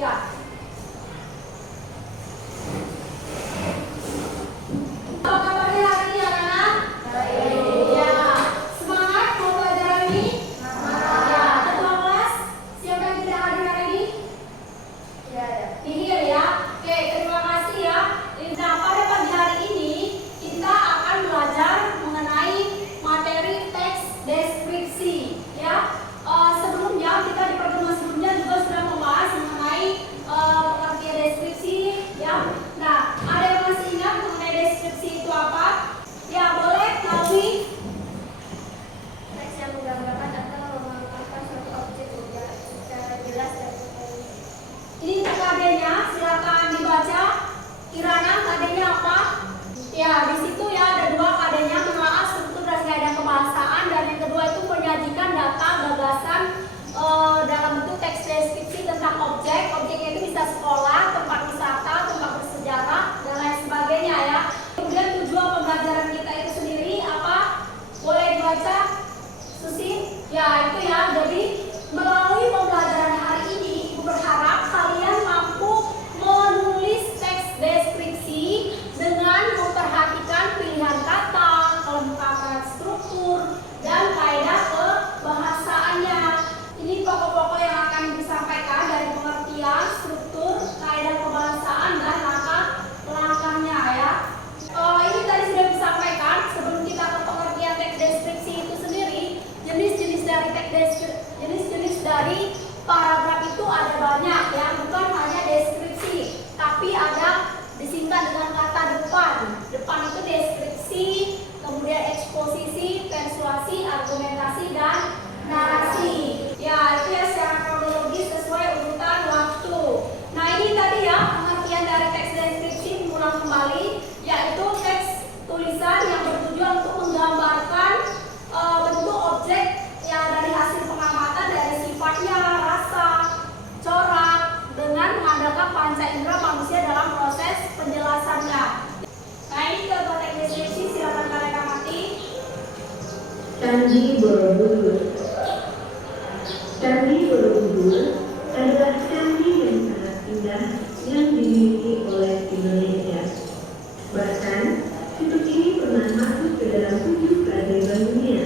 Ya. Apa kabarnya hari ini anak-anak? Baik. Ya. Semangat mau belajar hari ini? Semangat. Ya. Ketua kelas, siapa yang tidak hadir hari ini? Ya. Ini ya. Oke, terima kasih ya. Nah, pada pagi hari ini kita akan belajar mengenai materi teks deskripsi ya. Sebelumnya kita di pertemuan sebelumnya juga sudah membahas mengenai pengertian deskripsi ya. Nah, ada yang masih ingat mengenai deskripsi itu apa? Ya, boleh Naomi. Teks yang menggambarkan atau mengungkapkan suatu objek secara jelas dan tertulis. Ini KD-nya, silakan dibaca. Kirana, KD-nya apa? Ya, di situ ya ada dua KD-nya, menelaah struktur dan kaidah kebahasaan, dan yang kedua itu menyajikan data gagasan dalam bentuk teks deskripsi tentang objek. Objeknya itu bisa sekolah, tempat wisata, tempat bersejarah, dan lain sebagainya ya. Kemudian tujuan pembelajaran kita itu sendiri apa? Boleh dibaca, Susi? Ya, itu ya. Jadi melalui pembelajaran hari ini, Ibu berharap kalian mampu menulis teks deskripsi dengan memperhatikan pilihan kata, kelengkapan struktur, dan kaidah kebahasaannya. Ini pokok-pokok yang akan disampaikan dari pengertian, struktur, kaidah kebahasaan, dan langkah-langkahnya ya. Ini tadi sudah disampaikan sebelum kita ke pengertian teks deskripsi itu sendiri. Jenis-jenis dari teks deskripsi, jenis-jenis dari paragraf itu ada banyak ya, bukan hanya deskripsi, tapi ada disingkat dengan kata depan. Depan itu deskripsi, kemudian eksposisi, persuasi, argumentasi, dan narasi. Ya, itu ya secara kronologis sesuai urutan waktu. Nah, ini tadi ya pengertian dari teks deskripsi, mengulang kembali, yaitu teks tulisan yang bertujuan untuk menggambarkan bentuk objek yang dari hasil pengamatan dari sifatnya, rasa, corak, dengan mengandalkan panca indera manusia dalam proses penjelasannya. Nah, ini ke teks deskripsi, silakan kalian amati. Candi Borobudur. Candi Borobudur adalah candi yang sangat indah yang dimiliki oleh Indonesia. Bahkan, situs ini pernah masuk ke dalam 7 peradaban dunia.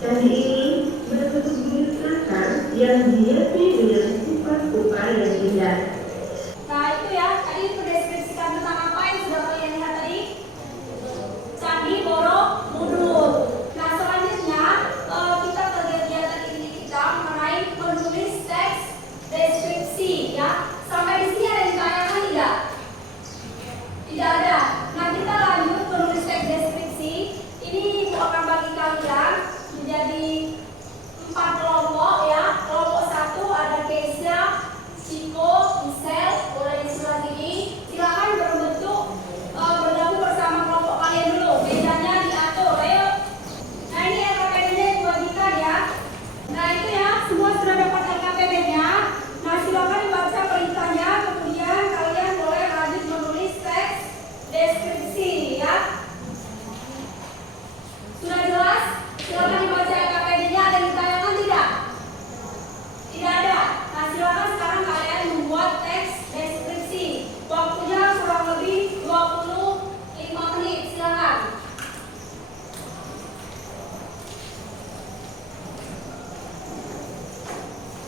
Candi ini berbentuk bukit nakar yang dihiasi dengan kupa-kupa yang indah. Nah, itu ya, tadi mendeskripsikan tentang apa yang sudah kalian lihat tadi? Candi Borobudur. Nah, selanjutnya kita ke kegiatan ini kita mengenai menulis teks deskripsi ya. Sampai di sini ada yang ditanyakan tidak? Tidak ada. Nah, kita lanjut menulis teks deskripsi. Ini Ibu akan bagi kalian menjadi 4 kelompok ya. Kelompok 1 ada Keisha, Chico, Isel, boleh di sebelah sini. Silakan bergabung bersama kelompok kalian dulu. Bedanya diatur, ayo. Nah, ini LKPD-nya dibagikan ya. Nah, itu ya, semua sudah dapat LKPD-nya. Nah, silakan dibaca perintahnya. Kemudian kalian boleh lanjut menulis teks deskripsi ya. Sudah jelas? Silakan dibaca LKPD-nya. Ada yang ditanyakan tidak? Tidak ada. Nah, silakan sekarang kalian membuat teks deskripsi. Waktunya kurang lebih 25 menit. Silakan.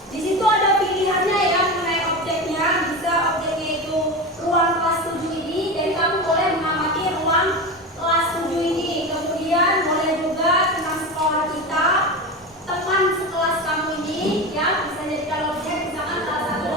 Di situ ada pilihannya ya mengenai objeknya. Bisa objeknya itu ruang kelas 7 ini. Jadi kamu boleh mengamati ruang kelas 7 ini. Kemudian boleh juga tentang sekolah kita, teman sekelas kamu ini ya, bisa jadikan objek. Misalkan salah satu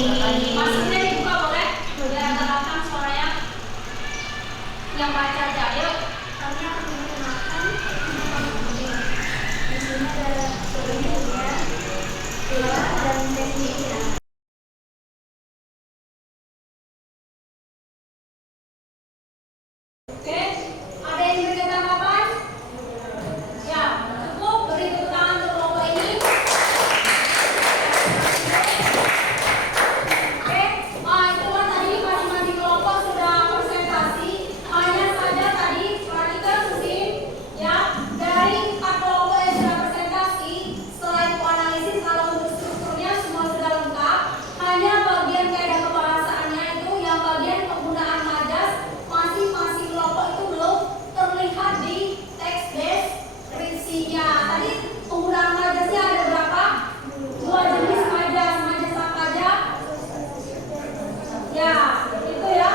Maskernya dibuka boleh? Biar agak lantang suaranya. Yang baca aja, yuk. Kami akan menggunakan di sini ada sebelumnya, dan tekniknya. Oke, ada yang beri tanggapan? Ya, cukup beri tepuk tangan untuk kelompok ini. Oke, itu kan tadi masing-masing kelompok sudah presentasi. Hanya saja tadi perhatikan Susin, ya, dari 4 kelompok yang sudah presentasi. Setelah itu analisis kalau untuk strukturnya semua sudah lengkap. Hanya bagian kaidah kebahasaannya itu yang bagian penggunaan majas masing-masing kelompok itu belum terlihat di teks deskripsinya. Tadi penggunaan majasnya ada berapa? 2 jenis majas. Majas apa aja? Ya, itu ya.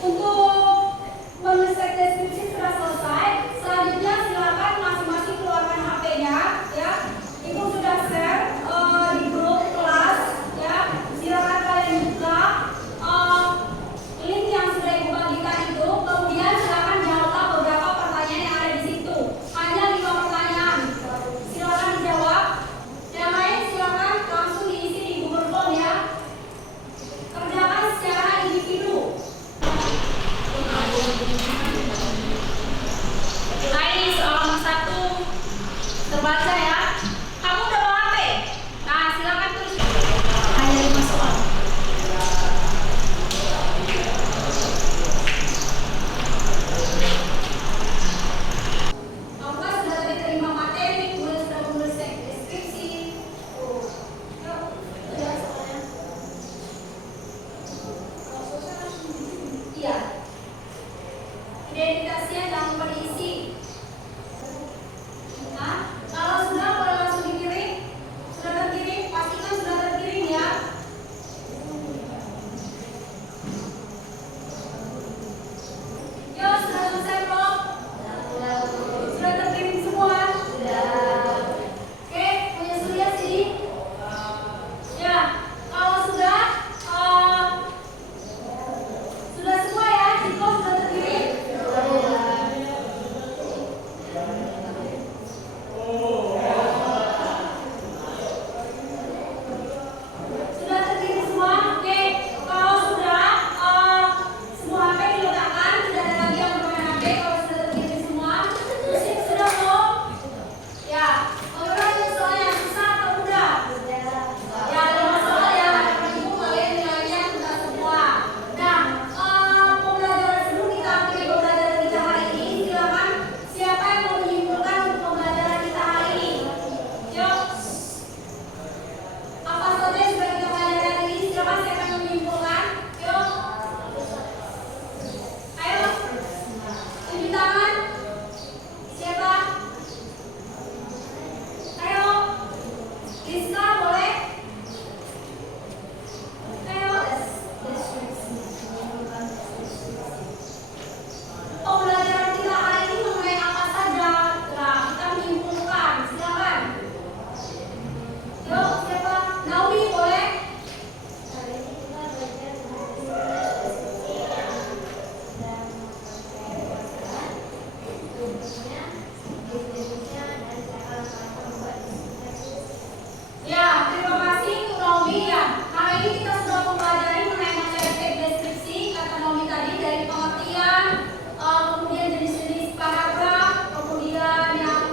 Untuk menulis teks deskripsi sudah selesai. Selanjutnya silakan masing-masing keluarkan HP-nya, ya. Ibu sudah share di grup kelas, ya. Silakan kalian buka link yang sudah ibu bagikan itu. Kemudian silakan jawablah beberapa pertanyaan yang ada di situ. Hanya 5 pertanyaan. Silakan dijawab. Yang lain silakan langsung diisi di Google Form, ya. Kerjakan secara individu. Hai, soal nomor 1 terbaca ya. Kamu udah bawa HP? Nah, silakan tulis. Hanya 5 soal. Kamu kan sudah diterima materi, kemudian sudah menulis teks deskripsi. Yuk, lihat soalnya. Iya. Identitasnya jangan lupa diisi. Nah, kalau sudah boleh langsung dikirim. Sudah terkirim, pastikan sudah terkirim ya. Yuk, sudah selesai belum? Sudah terkirim semua? Oke, punya Surya sini. Ya, kalau sudah semua ya, Ciko sudah terkirim. Sudah terkirim semua? Oke, kalau sudah semua HP diletakkan, tidak ada lagi yang bermain HP. Kalau sudah terkirim semua, musik sudah belum? Ya, mengenai soal yang susah atau mudah? Ya, 5 soal ya. Harapan ibu kalian nilainya sudah semua. Nah, pembelajaran sebelum kita akhiri pembelajaran kita hari ini, silakan siapa yang mau menyimpulkan untuk pembelajaran kita hari ini? Yuk. Apa saja yang sudah kita pelajari hari ini? Silakan siapa yang menyimpulkan? Yuk. Ayo. Tunjuk tangan. Siapa? Ayo. Rizka boleh? Ayo. Pembelajaran kita hari ini mengenai apa saja? Nah, kita menyimpulkan. Silakan. Yuk, siapa? Naomi boleh? Hari ini kita belajar mengenai definisinya dan cara membuat deskripsi. Ya, terima kasih untuk Naomi ya. Hari ini kita sudah mempelajari mengenai materi teks deskripsi kata Naomi tadi dari pengertian, kemudian jenis-jenis paragraf, kemudian yang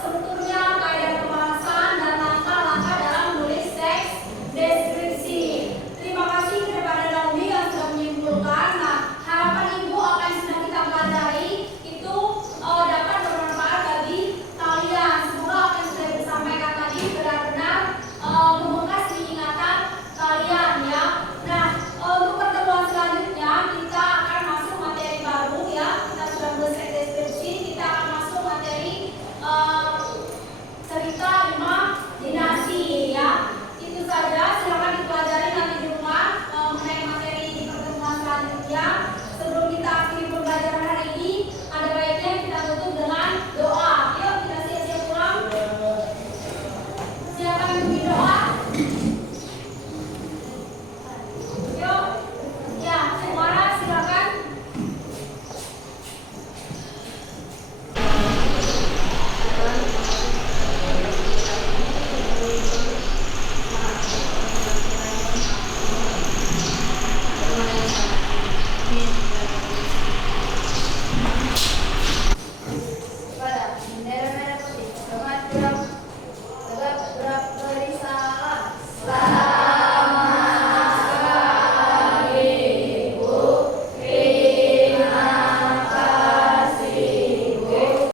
strukturnya, kaidah kebahasaan dan langkah-langkah dalam menulis teks deskripsi. Terima kasih kepada Naomi yang sudah menyimpulkan. Nah, harapan ibu apa yang sudah kita pelajari itu dapat bermanfaat bagi kalian. Semoga apa yang sudah disampaikan tadi benar-benar